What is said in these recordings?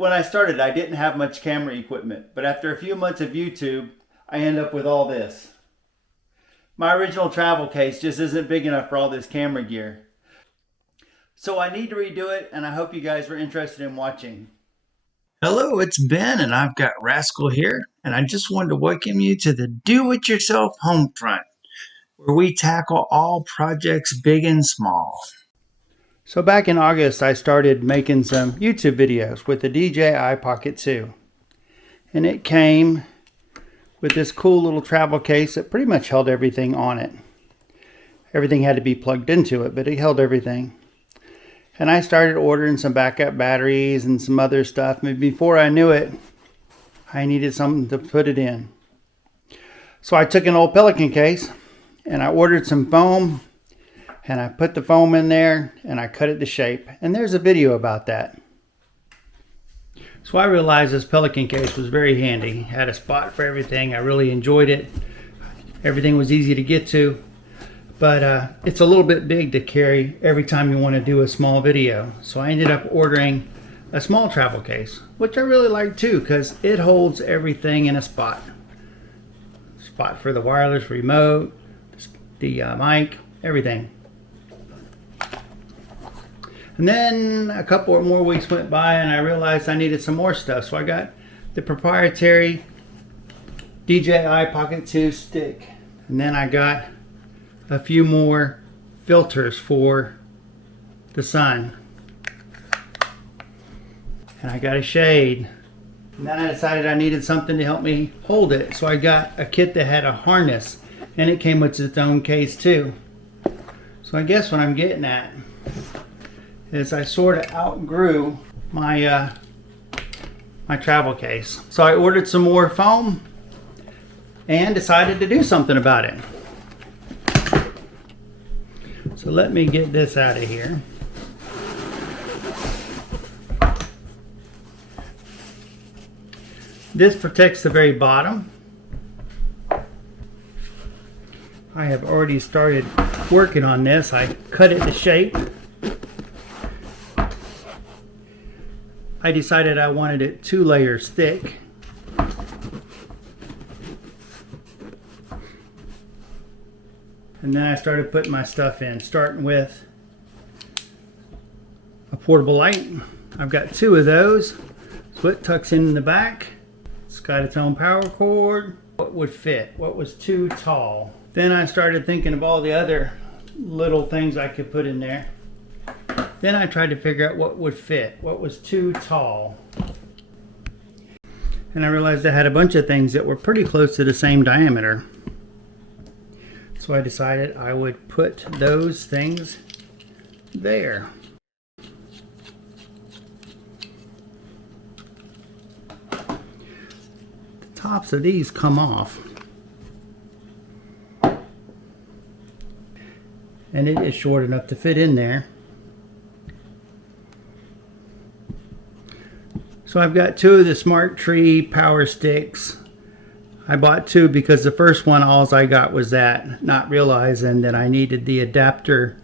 When I started, I didn't have much camera equipment, but after a few months of YouTube, I end up with all this. My original travel case just isn't big enough for all this camera gear. So I need to redo it, and I hope you guys were interested in watching. Hello, it's Ben, and I've got Rascal here, and I just wanted to welcome you to the Do-It-Yourself Homefront, where we tackle all projects big and small. So back in August, I started making some YouTube videos with the DJI Pocket 2. And it came with this cool little travel case that pretty much held everything on it. Everything had to be plugged into it, but it held everything. And I started ordering some backup batteries and some other stuff. And before I knew it, I needed something to put it in. So I took an old Pelican case and I ordered some foam. And I put the foam in there and I cut it to shape. And there's a video about that. So I realized this Pelican case was very handy. Had a spot for everything. I really enjoyed it. Everything was easy to get to. But it's a little bit big to carry every time you want to do a small video. So I ended up ordering a small travel case, which I really like too, because it holds everything in a spot. Spot for the wireless remote, the mic, everything. And then a couple more weeks went by and I realized I needed some more stuff. So I got the proprietary DJI Pocket 2 stick. And then I got a few more filters for the sun. And I got a shade. And then I decided I needed something to help me hold it. So I got a kit that had a harness. And it came with its own case too. So I guess what I'm getting at is I sort of outgrew my my travel case. So I ordered some more foam and decided to do something about it. So let me get this out of here. This protects the very bottom. I have already started working on this. I cut it to shape. I decided I wanted it 2 layers thick. And then I started putting my stuff in, starting with a portable light. I've got 2 of those. So it tucks in the back. It's got its own power cord. What would fit? What was too tall? Then I started thinking of all the other little things I could put in there. Then I tried to figure out what would fit, what was too tall. And I realized I had a bunch of things that were pretty close to the same diameter. So I decided I would put those things there. The tops of these come off. And it is short enough to fit in there. So I've got 2 of the Smart Tree power sticks. I bought 2 because the first one, all I got was that, not realizing that I needed the adapter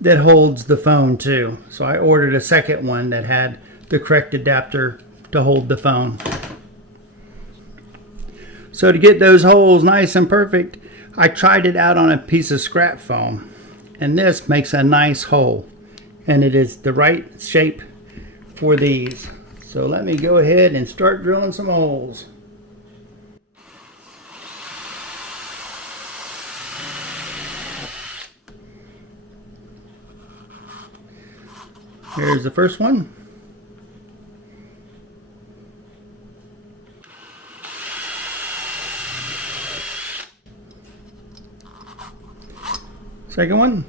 that holds the phone too. So I ordered a second one that had the correct adapter to hold the phone. So to get those holes nice and perfect, I tried it out on a piece of scrap foam. And this makes a nice hole. And it is the right shape for these. So let me go ahead and start drilling some holes. Here's the first one. Second one.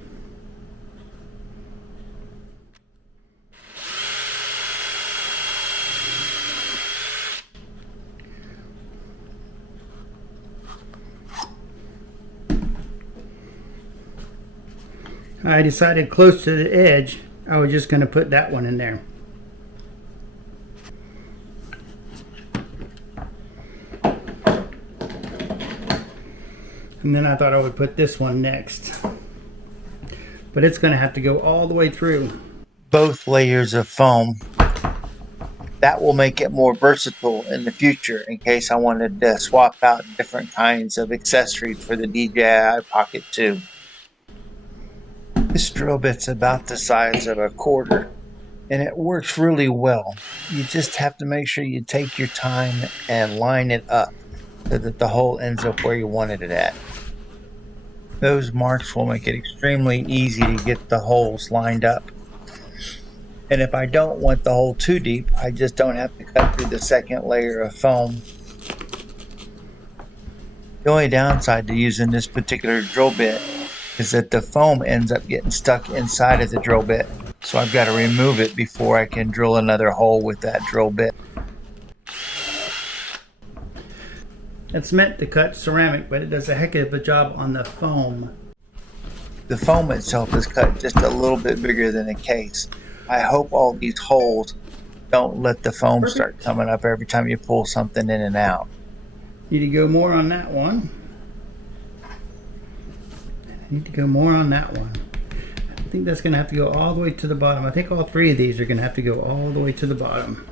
I decided close to the edge, I was just going to put that one in there. And then I thought I would put this one next. But it's going to have to go all the way through. both layers of foam. That will make it more versatile in the future in case I wanted to swap out different kinds of accessories for the DJI Pocket 2. This drill bit's about the size of a quarter, and it works really well. You just have to make sure you take your time and line it up so that the hole ends up where you wanted it at. Those marks will make it extremely easy to get the holes lined up. And if I don't want the hole too deep, I just don't have to cut through the second layer of foam. The only downside to using this particular drill bit is that the foam ends up getting stuck inside of the drill bit. So I've got to remove it before I can drill another hole with that drill bit. It's meant to cut ceramic, but it does a heck of a job on the foam. The foam itself is cut just a little bit bigger than the case. I hope all these holes don't let the foam start coming up every time you pull something in and out. Need to go more on that one. Need to go more on that one. I think that's going to have to go all the way to the bottom. I think all three of these are going to have to go all the way to the bottom.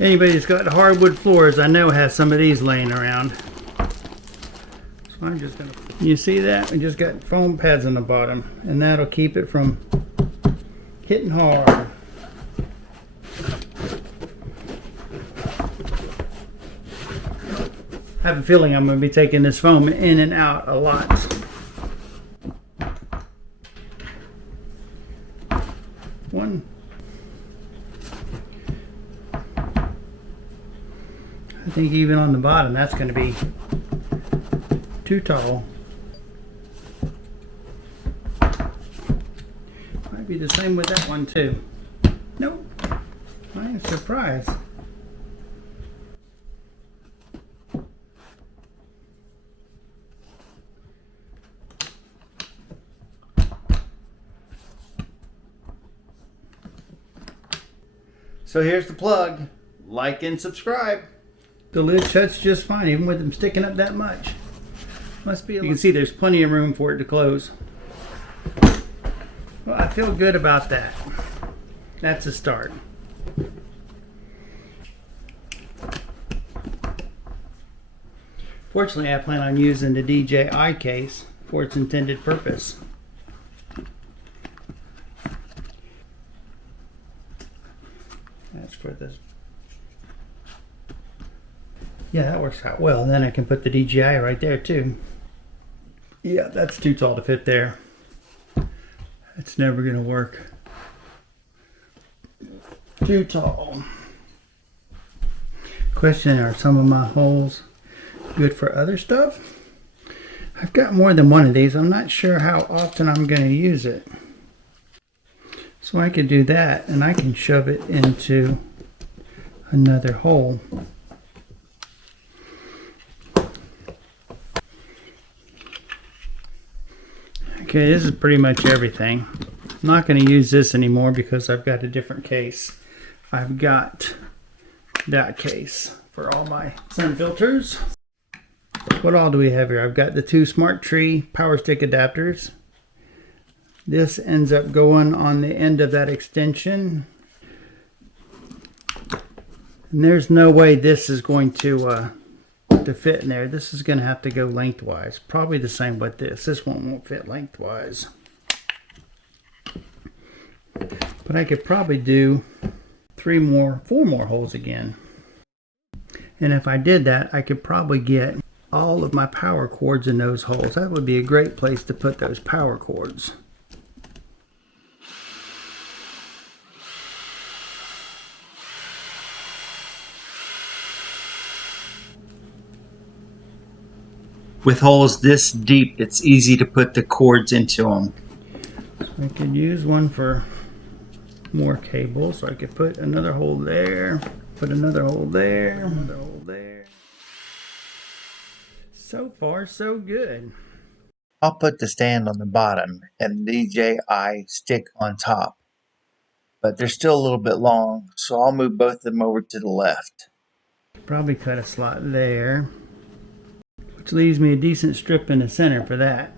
Anybody that's got hardwood floors, I know has some of these laying around. So I'm just gonna, you see that? We just got foam pads on the bottom, and that'll keep it from hitting hard. I have a feeling I'm gonna be taking this foam in and out a lot. One. I think even on the bottom, that's going to be too tall. Might be the same with that one too. Nope. I'm surprised. So here's the plug. Like and subscribe. The lid shuts just fine, even with them sticking up that much. Must be. You can see there's plenty of room for it to close. Well, I feel good about that. That's a start. Fortunately, I plan on using the DJI case for its intended purpose. That's for this. Yeah, that works out well. And then I can put the DJI right there too. Yeah, that's too tall to fit there. It's never going to work. Too tall. Question, are some of my holes good for other stuff? I've got more than one of these. I'm not sure how often I'm going to use it. So I could do that, and I can shove it into another hole. Okay, this is pretty much everything. I'm not going to use this anymore because I've got a different case. I've got that case for all my sun filters. What all do we have here? I've got the two Smart Tree power stick adapters. This ends up going on the end of that extension. And there's no way this is going to fit in there. This is going to have to go lengthwise. Probably the same with this. This one won't fit lengthwise. But I could probably do 4 more holes again. And if I did that, I could probably get all of my power cords in those holes. That would be a great place to put those power cords. With holes this deep, it's easy to put the cords into them. So I could use one for more cables. So I could put another hole there, put another hole there, another hole there. So far, so good. I'll put the stand on the bottom and the DJI stick on top, but they're still a little bit long, so I'll move both of them over to the left. Probably cut a slot there, which leaves me a decent strip in the center for that.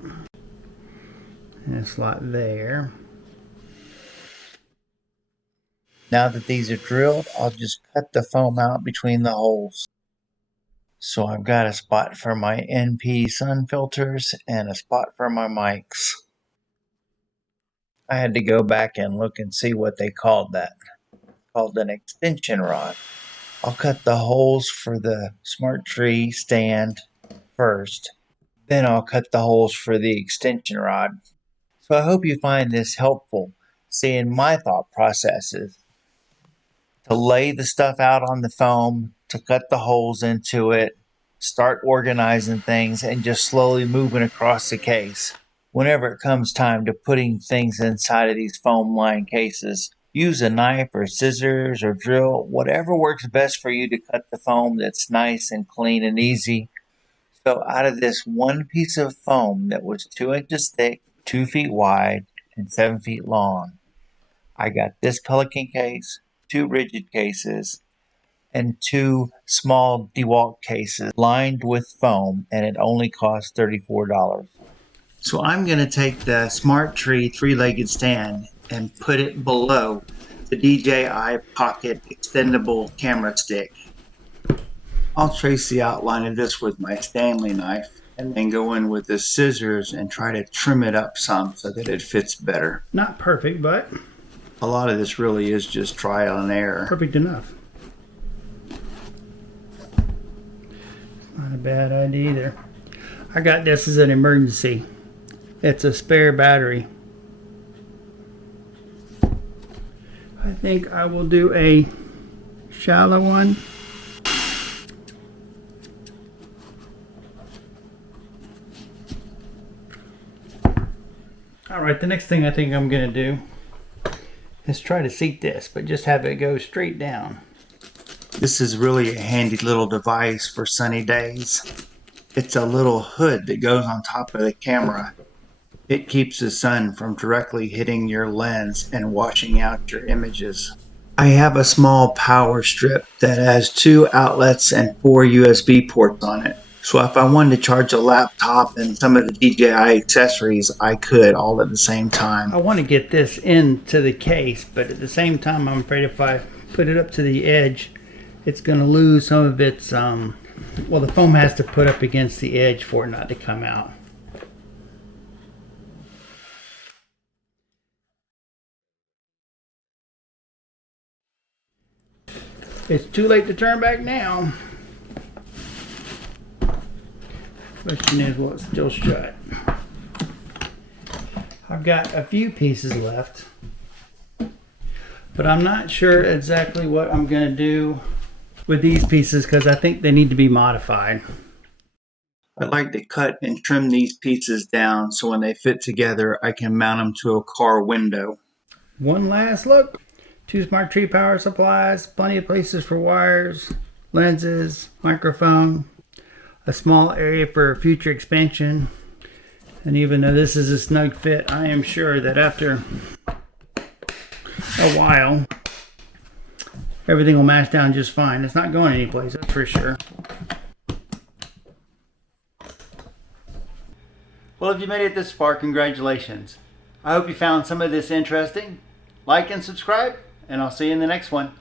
And a slot there. Now that these are drilled, I'll just cut the foam out between the holes. So I've got a spot for my NP sun filters and a spot for my mics. I had to go back and look and see what they called that. Called an extension rod. I'll cut the holes for the Smart Tree stand first. Then I'll cut the holes for the extension rod. So I hope you find this helpful, seeing my thought processes. To lay the stuff out on the foam, to cut the holes into it, start organizing things, and just slowly moving across the case. Whenever it comes time to putting things inside of these foam lined cases, use a knife or scissors or drill, whatever works best for you to cut the foam that's nice and clean and easy. So out of this one piece of foam that was 2 inches thick, 2 feet wide, and 7 feet long, I got this pelican case, 2 rigid cases, and 2 small DeWalt cases lined with foam, and it only cost $34. So I'm going to take the Smart Tree 3-legged stand and put it below the DJI Pocket extendable camera stick. I'll trace the outline of this with my Stanley knife and then go in with the scissors and try to trim it up some so that it fits better. Not perfect, but a lot of this really is just trial and error. Perfect enough. Not a bad idea either. I got this as an emergency. It's a spare battery. I think I will do a shallow one. Alright, the next thing I think I'm going to do is try to seat this, but just have it go straight down. This is really a handy little device for sunny days. It's a little hood that goes on top of the camera. It keeps the sun from directly hitting your lens and washing out your images. I have a small power strip that has 2 outlets and 4 USB ports on it. So if I wanted to charge a laptop and some of the DJI accessories, I could all at the same time. I want to get this into the case, but at the same time I'm afraid if I put it up to the edge, it's going to lose some of its, well, the foam has to put up against the edge for it not to come out. It's too late to turn back now. Question is, will it still shut? I've got a few pieces left, but I'm not sure exactly what I'm going to do with these pieces because I think they need to be modified. I'd like to cut and trim these pieces down so when they fit together I can mount them to a car window. One last look. 2 Smart Tree power supplies, plenty of places for wires, lenses, microphone, a small area for future expansion. And even though this is a snug fit, I am sure that after a while everything will match down just fine. It's not going anyplace, that's for sure. Well, if you made it this far, congratulations. I hope you found some of this interesting. Like and subscribe, and I'll see you in the next one.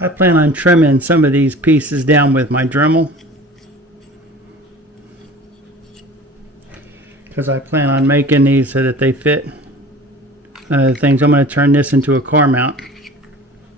I plan on trimming some of these pieces down with my Dremel, because I plan on making these so that they fit the things. I'm going to turn this into a car mount.